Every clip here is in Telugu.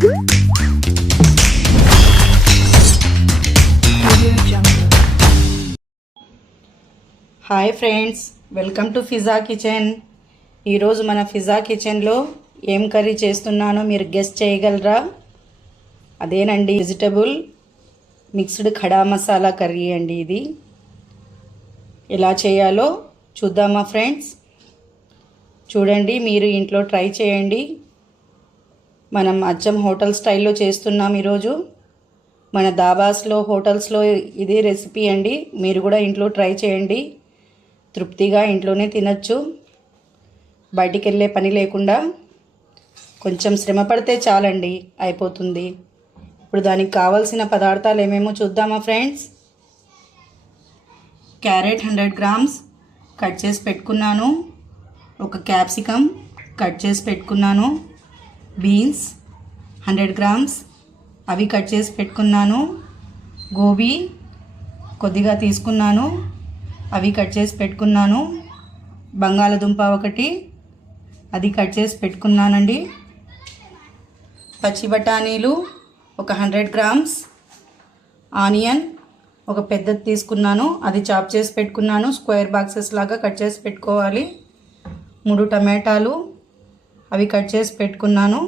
Hi friends, welcome to Fiza kitchen. ఈరోజు మన ఫిజా కిచెన్లో ఏం కర్రీ చేస్తున్నానో మీరు గెస్ చేయగలరా? అదేనండి, వెజిటబుల్ మిక్స్డ్ ఖడా మసాలా కర్రీ అండి. ఇది ఎలా చేయాలో చూద్దామా ఫ్రెండ్స్? చూడండి, మీరు ఇంట్లో ట్రై చేయండి. మనం అచ్చం హోటల్ స్టైల్లో చేస్తున్నాం ఈరోజు. మన దాబాస్లో, హోటల్స్లో ఇదే రెసిపీ అండి. మీరు కూడా ఇంట్లో ట్రై చేయండి. తృప్తిగా ఇంట్లోనే తినచ్చు, బయటికి వెళ్ళే పని లేకుండా. కొంచెం శ్రమ పడితే చాలండి, అయిపోతుంది. ఇప్పుడు దానికి కావాల్సిన పదార్థాలు ఏమేమో చూద్దామా ఫ్రెండ్స్? క్యారెట్ 100 గ్రామ్స్ కట్ చేసి పెట్టుకున్నాను. ఒక క్యాప్సికమ్ కట్ చేసి పెట్టుకున్నాను. బీన్స్ 100 గ్రామ్స్ అవి కట్ చేసి పెట్టుకున్నాను. గోబీ కొద్దిగా తీసుకున్నాను, అవి కట్ చేసి పెట్టుకున్నాను. బంగాళదుంప ఒకటి, అది కట్ చేసి పెట్టుకున్నానండి. పచ్చి బఠానీలు ఒక 100 గ్రామ్స్. ఆనియన్ ఒక పెద్దది తీసుకున్నాను, అది చాప్ చేసి పెట్టుకున్నాను. స్క్వేర్ బాక్సెస్ లాగా కట్ చేసి పెట్టుకోవాలి. 3 టమాటాలు, అవి కట్ చేసి పెట్టుకున్నాను.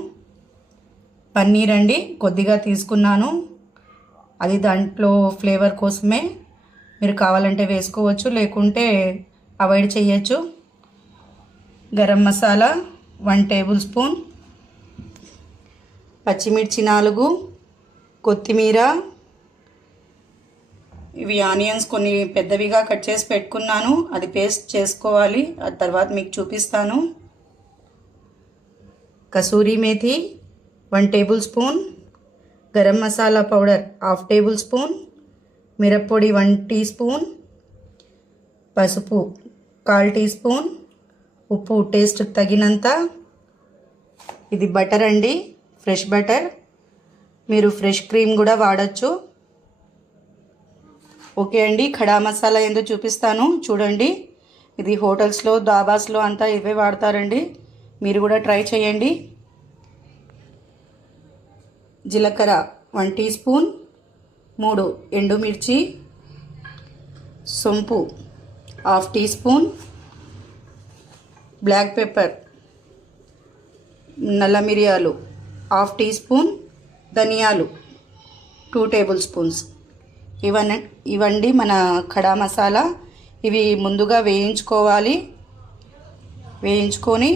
పన్నీర్ అండి, కొద్దిగా తీసుకున్నాను. అది దాంట్లో ఫ్లేవర్ కోసమే, మీరు కావాలంటే వేసుకోవచ్చు, లేకుంటే అవాయిడ్ చేయొచ్చు. Garam masala 1 table spoon. పచ్చిమిర్చి 4, కొత్తిమీర. ఇవి ఆనియన్స్ కొన్ని పెద్దవిగా కట్ చేసి పెట్టుకున్నాను, అది పేస్ట్ చేసుకోవాలి, ఆ తర్వాత మీకు చూపిస్తాను. Kasuri methi 1 tablespoon. Garam masala powder 1/2 tablespoon. మిరప్పొడి 1 టీ స్పూన్. పసుపు 1/4 టీ స్పూన్. ఉప్పు టేస్ట్ తగినంత. ఇది బటర్ అండి, ఫ్రెష్ బటర్. మీరు ఫ్రెష్ క్రీమ్ కూడా వాడచ్చు. ఓకే అండి, ఖడా మసాలా ఏందో చూపిస్తాను చూడండి. ఇది హోటల్స్లో, దాబాస్లో అంతా ఇవే వాడతారండి. మీరు కూడా ట్రై చేయండి. జీలకర్ర 1 టీ స్పూన్. 3 ఎండుమిర్చి. సొంపు 1/2 టీ స్పూన్. బ్లాక్ పెప్పర్, నల్ల మిరియాలు 1/2 టీ స్పూన్. ధనియాలు 2 టేబుల్ స్పూన్స్. ఇవండి మన ఖడా మసాలా. ఇవి ముందుగా వేయించుకోవాలి. వేయించుకొని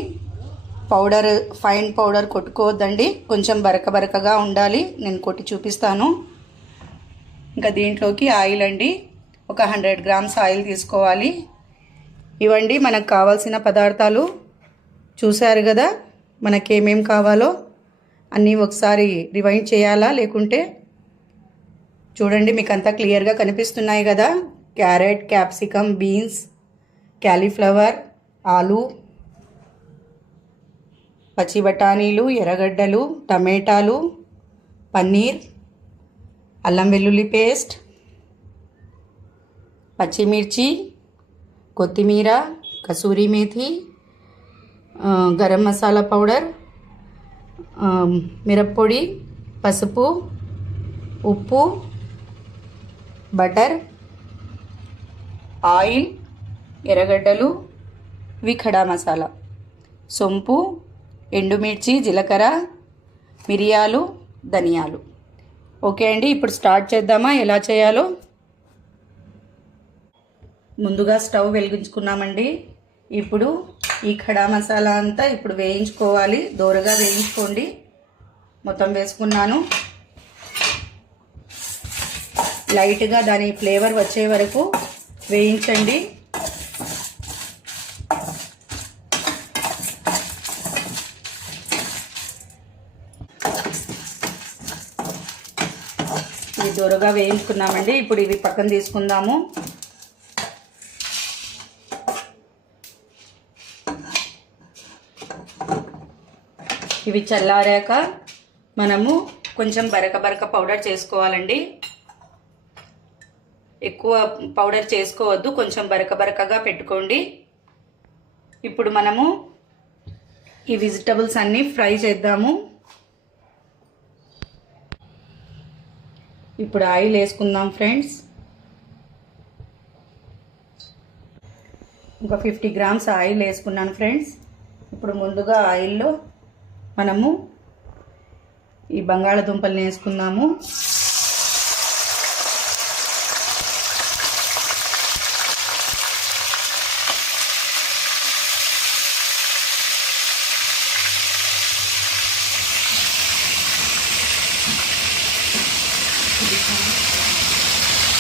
పౌడర్, ఫైన్ పౌడర్ కొట్టుకోవద్దండి, కొంచెం బరకగా ఉండాలి. నేను కొట్టి చూపిస్తాను. ఇంకా దీంట్లోకి ఆయిల్ అండి, ఒక 100 గ్రామ్స్ ఆయిల్ తీసుకోవాలి. ఇవండి మనకు కావాల్సిన పదార్థాలు. చూశారు కదా మనకేమేం కావాలో. అన్నీ ఒకసారి రివైండ్ చేయాలా, లేకుంటే చూడండి మీకు అంతా క్లియర్గా కనిపిస్తున్నాయి కదా. క్యారెట్, క్యాప్సికమ్, బీన్స్, క్యాలీఫ్లవర్, ఆలు, పచ్చి బఠానీలు, ఎర్రగడ్డలు, టమాటాలు, పన్నీర్, అల్లం వెల్లుల్లి పేస్ట్, పచ్చిమిర్చి, కొత్తిమీర, కసూరి మేథి, గరం మసాలా పౌడర్, మిరప్పొడి, పసుపు, ఉప్పు, బటర్, ఆయిల్, ఎర్రగడ్డలు, ఇవి ఖడా మసాలా. సొంపు, ఎండుమిర్చి, జీలకర్ర, మిరియాలు, ధనియాలు. ఓకే అండి, ఇప్పుడు స్టార్ట్ చేద్దామా ఎలా చేయాలో? ముందుగా స్టవ్ వెలిగించుకున్నామండి. ఇప్పుడు ఈ ఖడా మసాలా అంతా ఇప్పుడు వేయించుకోవాలి. దోరగా వేయించుకోండి. మొత్తం వేసుకున్నాను. లైట్గా దాని ఫ్లేవర్ వచ్చే వరకు వేయించండి. ఇది దోరగా వేయించుకున్నామండి. ఇప్పుడు ఇవి పక్కన తీసుకుందాము. ఇవి చల్లారాక మనము కొంచెం బరక పౌడర్ చేసుకోవాలండి. ఎక్కువ పౌడర్ చేసుకోవద్దు, కొంచెం బరకగా పెట్టుకోండి. ఇప్పుడు మనము ఈ వెజిటబుల్స్ అన్నీ ఫ్రై చేద్దాము. ఇప్పుడు ఆయిల్ వేసుకుందాం ఫ్రెండ్స్. ఇంకా 50 గ్రామ్స్ ఆయిల్ వేసుకున్నాను ఫ్రెండ్స్. ఇప్పుడు ముందుగా ఆయిల్లో మనము ఈ బంగాళదుంపల్ని వేసుకుందాము.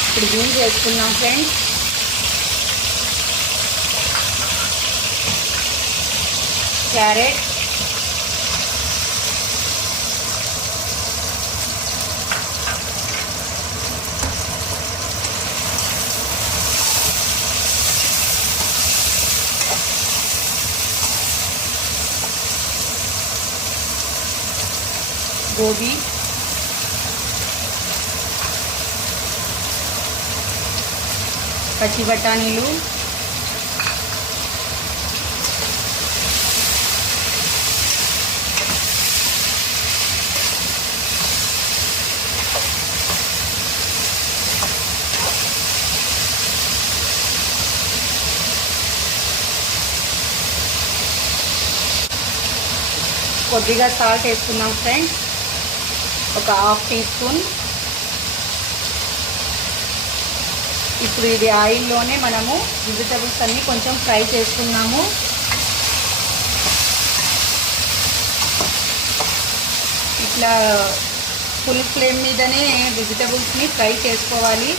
ఇప్పుడు బీన్స్ వేసుకుందాం ఫ్రెండ్స్. క్యారెట్, గోబీ, పచ్చి బఠానీలు, కొద్దిగా సాల్ట్ వేసుకుందాం ఫ్రెండ్స్, ఒక హాఫ్ టీ స్పూన్. ఇప్పుడు ఇది ఆయిల్లోనే మనము వెజిటబుల్స్ అన్నీ కొంచెం ఫ్రై చేసుకున్నాము. ఇట్లా ఫుల్ ఫ్లేమ్ మీదనే వెజిటబుల్స్ని ఫ్రై చేసుకోవాలి.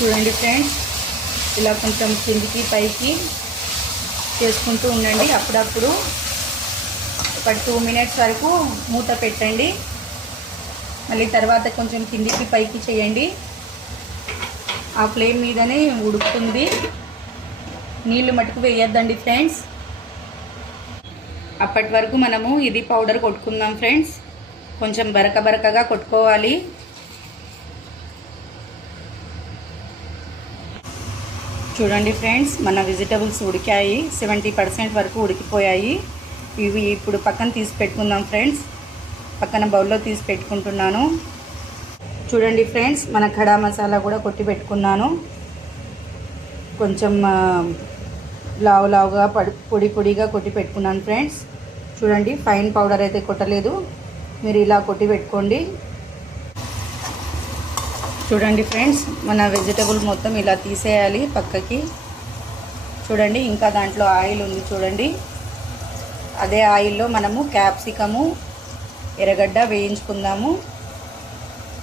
చూడండి ఫ్రెండ్స్, ఇలా కొంచెం కిందికి పైకి చేసుకుంటూ ఉండండి. అప్పుడప్పుడు ఒక 2 మినిట్స్ వరకు మూత పెట్టండి. మళ్ళీ తర్వాత కొంచెం కిందికి పైకి చేయండి. ఆ ఫ్లేమ్ మీదనే ఉడుకుతుంది. నీళ్ళు మటుకు వేయొద్దండి ఫ్రెండ్స్. అప్పటి వరకు మనము ఇది పౌడర్ కొట్టుకుందాం ఫ్రెండ్స్. కొంచెం బరకగా కొట్టుకోవాలి. చూడండి ఫ్రెండ్స్, మన వెజిటబుల్స్ ఉడికాయి. 70% వరకు ఉడికిపోయాయి. ఇవి ఇప్పుడు పక్కన తీసి పెట్టుకుందాం ఫ్రెండ్స్. పక్కన బౌల్లో తీసి పెట్టుకుంటున్నాను. చూడండి ఫ్రెండ్స్, మన ఖడా మసాలా కూడా కొట్టి పెట్టుకున్నాను. కొంచెం లావుగా పొడిగా కొట్టి పెట్టుకున్నాను ఫ్రెండ్స్. చూడండి, ఫైన్ పౌడర్ అయితే కొట్టలేదు. మీరు ఇలా కొట్టి పెట్టుకోండి. చూడండి ఫ్రెండ్స్, మన వెజిటబుల్ మొత్తం ఇలా తీసేయాలి పక్కకి. చూడండి, ఇంకా దాంట్లో ఆయిల్ ఉంది చూడండి. అదే ఆయిల్లో మనము క్యాప్సికము, ఎర్రగడ్డ వేయించుకుందాము.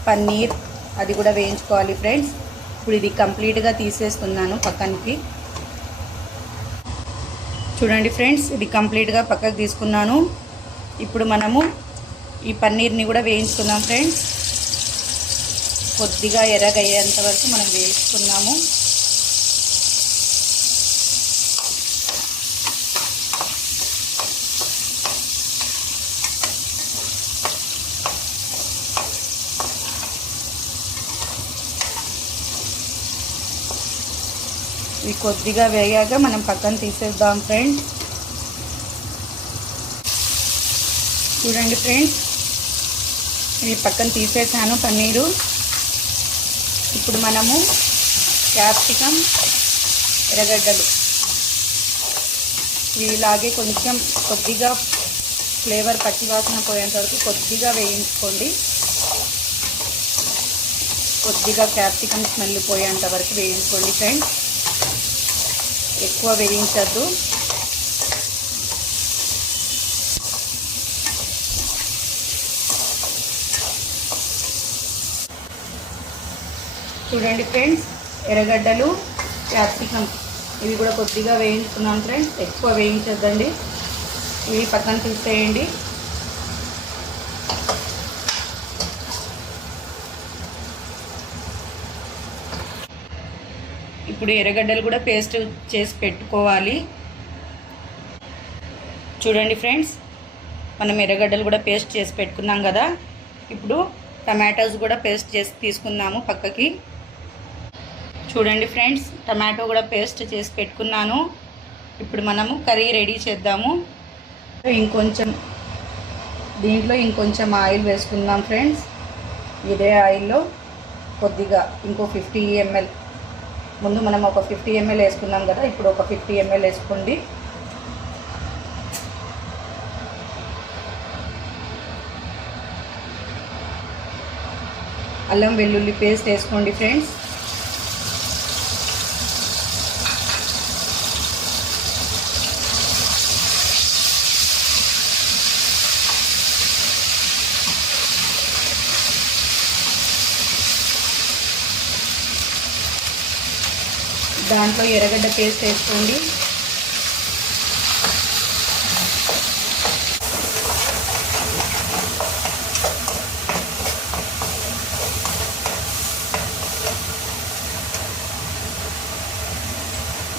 పన్నీర్ అది కూడా వేయించుకోవాలి ఫ్రెండ్స్. ఇప్పుడు ఇది కంప్లీట్గా తీసేస్తున్నాను పక్కనికి. చూడండి ఫ్రెండ్స్, ఇది కంప్లీట్గా పక్కకు తీసుకున్నాను. ఇప్పుడు మనము ఈ పన్నీర్ని కూడా వేయించుకుందాం ఫ్రెండ్స్. కొద్దిగా ఎర్రగయ్యేంత వరకు మనం వేయించుకున్నాము. ఇవి కొద్దిగా వేగాక మనం పక్కన తీసేద్దాం ఫ్రెండ్స్. చూడండి ఫ్రెండ్స్, ఇవి పక్కన తీసేసాను పన్నీరు. ఇప్పుడు మనము క్యాప్సికమ్, ఎర్రగడ్డలు ఇలాగే కొంచెం కొద్దిగా ఫ్లేవర్ పచ్చివాసన పోయేంత వరకు కొద్దిగా వేయించుకోండి. కొద్దిగా క్యాప్సికమ్ స్మెల్ పోయేంత వరకు వేయించుకోండి ఫ్రెండ్స్. ఎక్కువ వేయించద్దు. చూడండి ఫ్రెండ్స్, ఎర్రగడ్డలు, క్యాప్సికమ్ ఇవి కూడా కొద్దిగా వేయించుకున్నాను ఫ్రెండ్స్. ఎక్కువ వేయించొద్దండి. ఇవి పక్కన తీసేయండి. ఇప్పుడు ఎర్రగడ్డలు కూడా పేస్ట్ చేసి పెట్టుకోవాలి. చూడండి ఫ్రెండ్స్, మనం ఎర్రగడ్డలు కూడా పేస్ట్ చేసి పెట్టుకున్నాం కదా. ఇప్పుడు టమాటోస్ కూడా పేస్ట్ చేసి తీసుకుందాము పక్కకి. చూడండి ఫ్రెండ్స్, టమాటో కూడా పేస్ట్ చేసి పెట్టుకున్నాను. ఇప్పుడు మనము కర్రీ రెడీ చేద్దాము. దీంట్లో ఇంకొంచెం ఆయిల్ వేసుకుందాం ఫ్రెండ్స్. ఇదే ఆయిల్లో కొద్దిగా ఇంకో 50 ml, ముందు మనం ఒక 50 ml వేసుకున్నాం కదా, ఇప్పుడు ఒక 50 ml వేసుకోండి. అల్లం వెల్లుల్లి పేస్ట్ వేసుకోండి ఫ్రెండ్స్. దాంట్లో ఎర్రగడ్డ పేస్ట్ వేసుకోండి.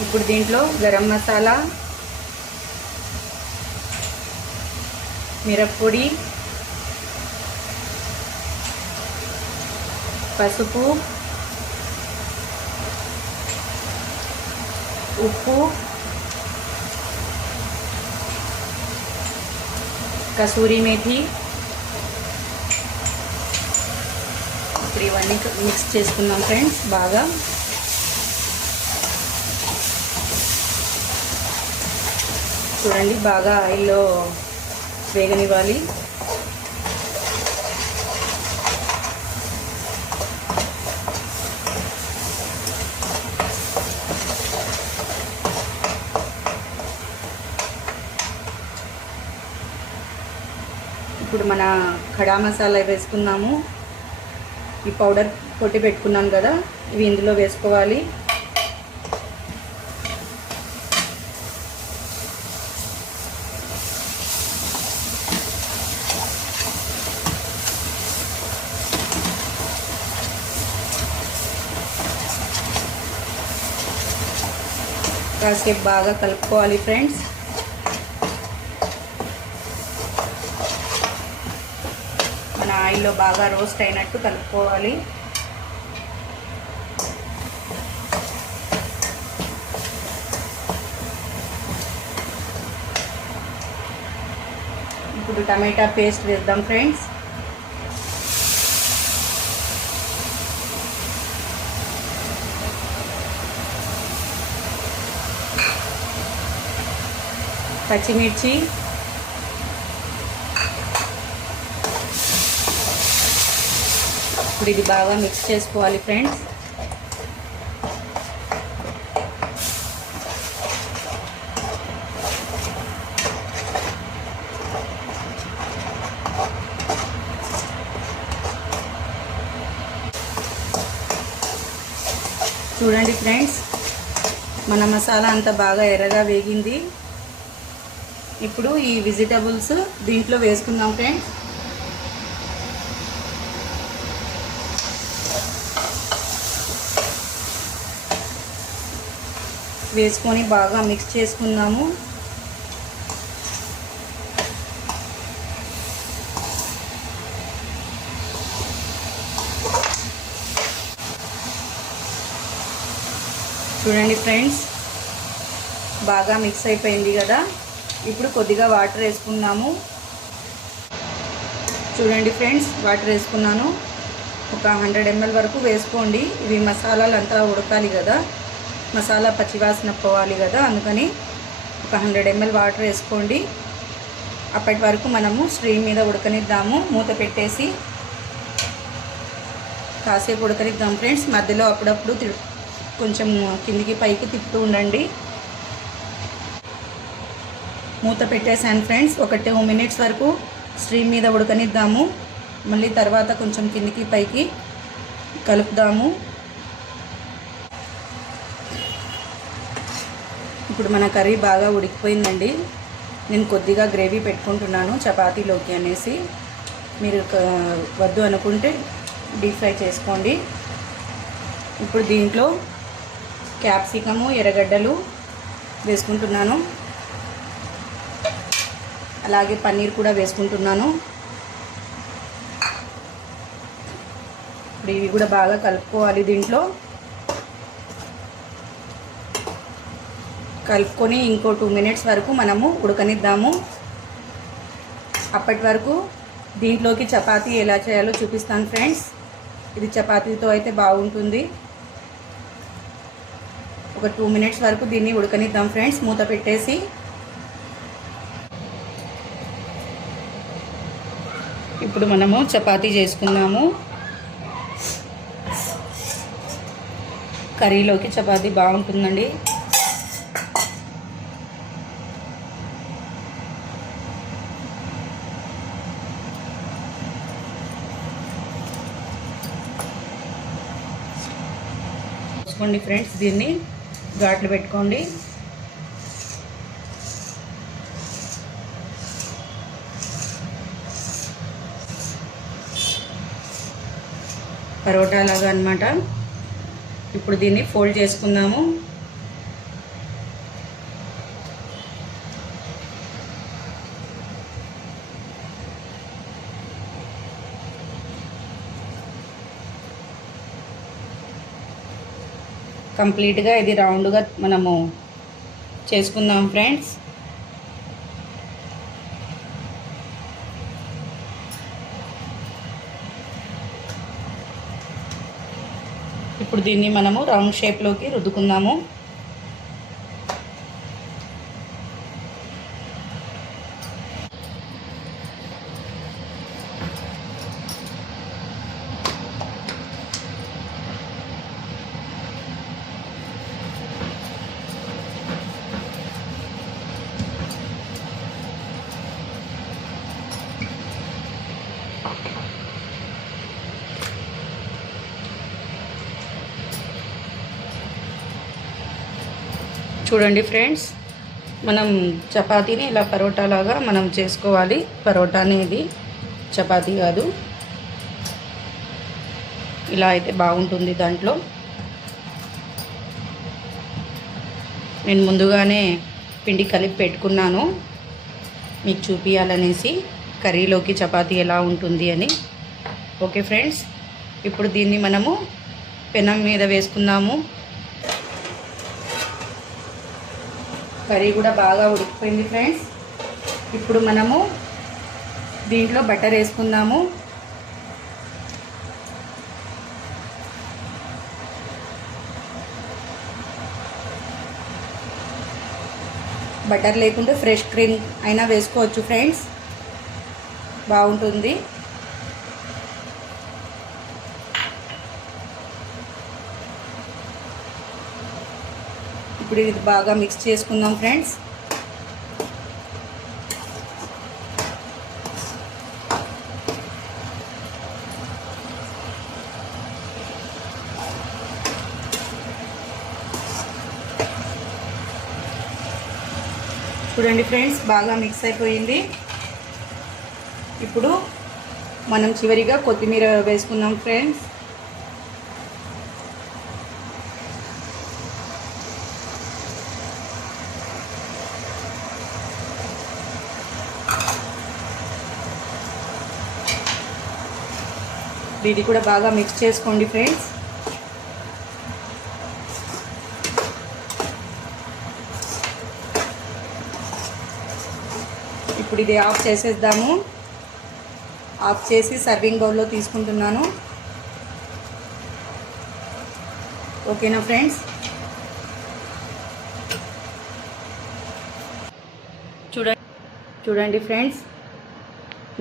ఇప్పుడు దీంట్లో గరం మసాలా, మిరప్పొడి, పసుపు, ఉప్పు, కసూరి మేథి, ఇప్పుడు ఇవన్నీ మిక్స్ చేసుకుందాం ఫ్రెండ్స్ బాగా. చూడండి, బాగా ఆయిల్లో వేగనివ్వాలి. ఇప్పుడు మన ఖడా మసాలా వేసుకున్నాము. ఈ పౌడర్ కొట్టి పెట్టుకున్నాం కదా, ఇవి ఇందులో వేసుకోవాలి. కాసేపు బాగా కలుపుకోవాలి ఫ్రెండ్స్. మన ఆయిల్లో బాగా రోస్ట్ అయినట్టు కలుపుకోవాలి. ఇప్పుడు టమాటా పేస్ట్ వేద్దాం ఫ్రెండ్స్. పచ్చిమిర్చి, ఇప్పుడు ఇది బాగా మిక్స్ చేసుకోవాలి ఫ్రెండ్స్. చూడండి ఫ్రెండ్స్, మన మసాలా అంతా బాగా ఎర్రగా వేగింది. ఇప్పుడు ఈ వెజిటబుల్స్ దీంట్లో వేసుకుందాం ఫ్రెండ్స్. వేసుకొని బాగా మిక్స్ చేసుకుందాము. చూడండి ఫ్రెండ్స్, బాగా మిక్స్ అయిపోయింది కదా. ఇప్పుడు కొద్దిగా వాటర్ వేసుకున్నాము. చూడండి ఫ్రెండ్స్, వాటర్ వేసుకున్నాను. ఒక 100 ml వరకు వేసుకోండి. ఇవి మసాలాలు అంతా ఉడకాలి కదా, మసాలా పచ్చివాసన పోవాలి కదా, అందుకని ఒక 100 ml వాటర్ వేసుకోండి. అప్పటి వరకు మనము స్ట్రీమ్ మీద ఉడకనిద్దాము. మూత పెట్టేసి కాసేపు ఉడకనిద్దాం ఫ్రెండ్స్. మధ్యలో అప్పుడప్పుడు కొంచెం కిందికి పైకి తిప్పుతూ ఉండండి. మూత పెట్టేసాను ఫ్రెండ్స్. ఒక 2 minutes వరకు స్ట్రీమ్ మీద ఉడకనిద్దాము. మళ్ళీ తర్వాత కొంచెం కిందికి పైకి కలుపుదాము. ఇప్పుడు మన కర్రీ బాగా ఉడికిపోయిందండి. నేను కొద్దిగా గ్రేవీ పెట్టుకుంటున్నాను చపాతీలోకి అనేసి. మీరు వద్దు అనుకుంటే డీప్ ఫ్రై చేసుకోండి. ఇప్పుడు దీంట్లో క్యాప్సికము, ఎర్రగడ్డలు వేసుకుంటున్నాను. అలాగే పన్నీర్ కూడా వేసుకుంటున్నాను. ఇప్పుడు ఇవి కూడా బాగా కలుపుకోవాలి. దీంట్లో కలుపుకొని ఇంకో 2 మినిట్స్ వరకు మనము ఉడకనిద్దాము. అప్పటి వరకు దీంట్లోకి చపాతీ ఎలా చేయాలో చూపిస్తాను ఫ్రెండ్స్. ఇది చపాతీతో అయితే బాగుంటుంది. ఒక 2 మినిట్స్ వరకు దీన్ని ఉడకనిద్దాం ఫ్రెండ్స్, మూత పెట్టేసి. ఇప్పుడు మనము చపాతీ చేసుకుందాము. కర్రీలోకి చపాతీ బాగుంటుందండి. చూసుకోండి ఫ్రెండ్స్, దీన్ని ఘాట్లు పెట్టుకోండి. పరోటా లాగా అన్నమాట. ఇప్పుడు దీన్ని ఫోల్డ్ చేసుకుందాము. కంప్లీట్గా ఇది రౌండ్గా మనము చేసుకుందాం ఫ్రెండ్స్. ఇప్పుడు దీన్ని మనము రౌండ్ షేప్లోకి రుద్దుకుందాము. చూడండి ఫ్రెండ్స్, మనం చపాతీని ఇలా పరోటా లాగా మనం చేసుకోవాలి. పరోటా అనేది చపాతీ కాదు. ఇలా అయితే బాగుంటుంది. దాంట్లో నేను ముందుగానే పిండి కలిపి పెట్టుకున్నాను మీకు చూపించాలనేసి, కర్రీలోకి చపాతీ ఎలా ఉంటుంది అని. ఓకే ఫ్రెండ్స్, ఇప్పుడు దీన్ని మనము పెనం మీద వేసుకుందాము. కర్రీ కూడా బాగా ఉడికిపోయింది ఫ్రెండ్స్. ఇప్పుడు మనము దీంట్లో బటర్ వేసుకుందాము. బటర్ లేకుంటే ఫ్రెష్ క్రీమ్ అయినా వేసుకోవచ్చు ఫ్రెండ్స్, బాగుంటుంది. ఇప్పుడు ఇది బాగా మిక్స్ చేసుకుందాం ఫ్రెండ్స్. చూడండి ఫ్రెండ్స్, బాగా మిక్స్ అయిపోయింది. ఇప్పుడు మనం చివరిగా కొత్తిమీర వేసుకుందాం ఫ్రెండ్స్. ఇది కూడా బాగా మిక్స్ చేసుకోండి ఫ్రెండ్స్. ఇప్పుడు ఇది ఆఫ్ చేసేద్దాము. ఆఫ్ చేసి సర్వింగ్ బౌల్లో తీసుకుంటున్నాను. ఓకేనా ఫ్రెండ్స్? చూడండి ఫ్రెండ్స్,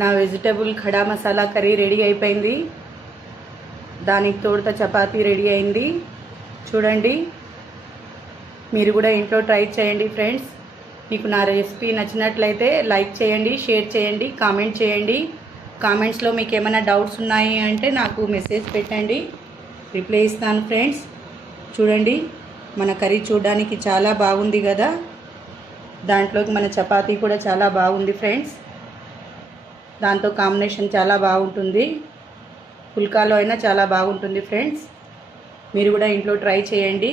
నా వెజిటబుల్ ఖడా మసాలా కర్రీ రెడీ అయిపోయింది. దానికి తోడుత చపాతీ రెడీ అయింది. చూడండి, మీరు కూడా ఇంట్లో ట్రై చేయండి ఫ్రెండ్స్. మీకు నా రెసిపీ నచ్చినట్లయితే లైక్ చేయండి, షేర్ చేయండి, కామెంట్ చేయండి. కామెంట్స్లో మీకు ఏమైనా డౌట్స్ ఉన్నాయి అంటే నాకు మెసేజ్ పెట్టండి, రిప్లై ఇస్తాను ఫ్రెండ్స్. చూడండి, మన కర్రీ చూడడానికి చాలా బాగుంది కదా. దాంట్లోకి మన చపాతీ కూడా చాలా బాగుంది ఫ్రెండ్స్. దాంతో కాంబినేషన్ చాలా బాగుంటుంది. పుల్కాలో అయినా చాలా బాగుంటుంది ఫ్రెండ్స్. మీరు కూడా ఇంట్లో ట్రై చేయండి.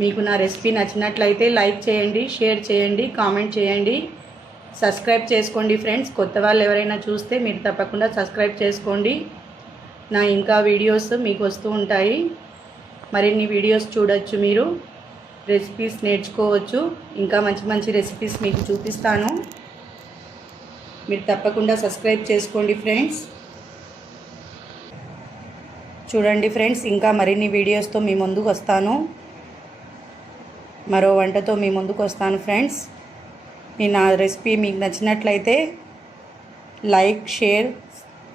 మీకు నా రెసిపీ నచ్చినట్లయితే లైక్ చేయండి, షేర్ చేయండి, కామెంట్ చేయండి, సబ్స్క్రైబ్ చేసుకోండి ఫ్రెండ్స్. కొత్త వాళ్ళు ఎవరైనా చూస్తే మీరు తప్పకుండా సబ్స్క్రైబ్ చేసుకోండి. నా ఇంకా వీడియోస్ మీకు వస్తూ ఉంటాయి. మరిన్ని వీడియోస్ చూడొచ్చు, మీరు రెసిపీస్ నేర్చుకోవచ్చు. ఇంకా మంచి మంచి రెసిపీస్ మీకు చూపిస్తాను. మీరు తప్పకుండా సబ్స్క్రైబ్ చేసుకోండి ఫ్రెండ్స్. చూడండి ఫ్రెండ్స్, ఇంకా మరిన్ని వీడియోస్తో మీ ముందుకు వస్తాను. మరో వంటతో మీ ముందుకు వస్తాను ఫ్రెండ్స్. నా రెసిపీ మీకు నచ్చినట్లయితే లైక్, షేర్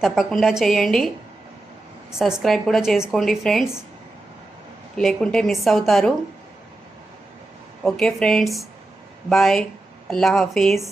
తప్పకుండా చేయండి. సబ్స్క్రైబ్ కూడా చేసుకోండి ఫ్రెండ్స్, లేకుంటే మిస్ అవుతారు. ఓకే ఫ్రెండ్స్, బాయ్, అల్లా హాఫీజ్.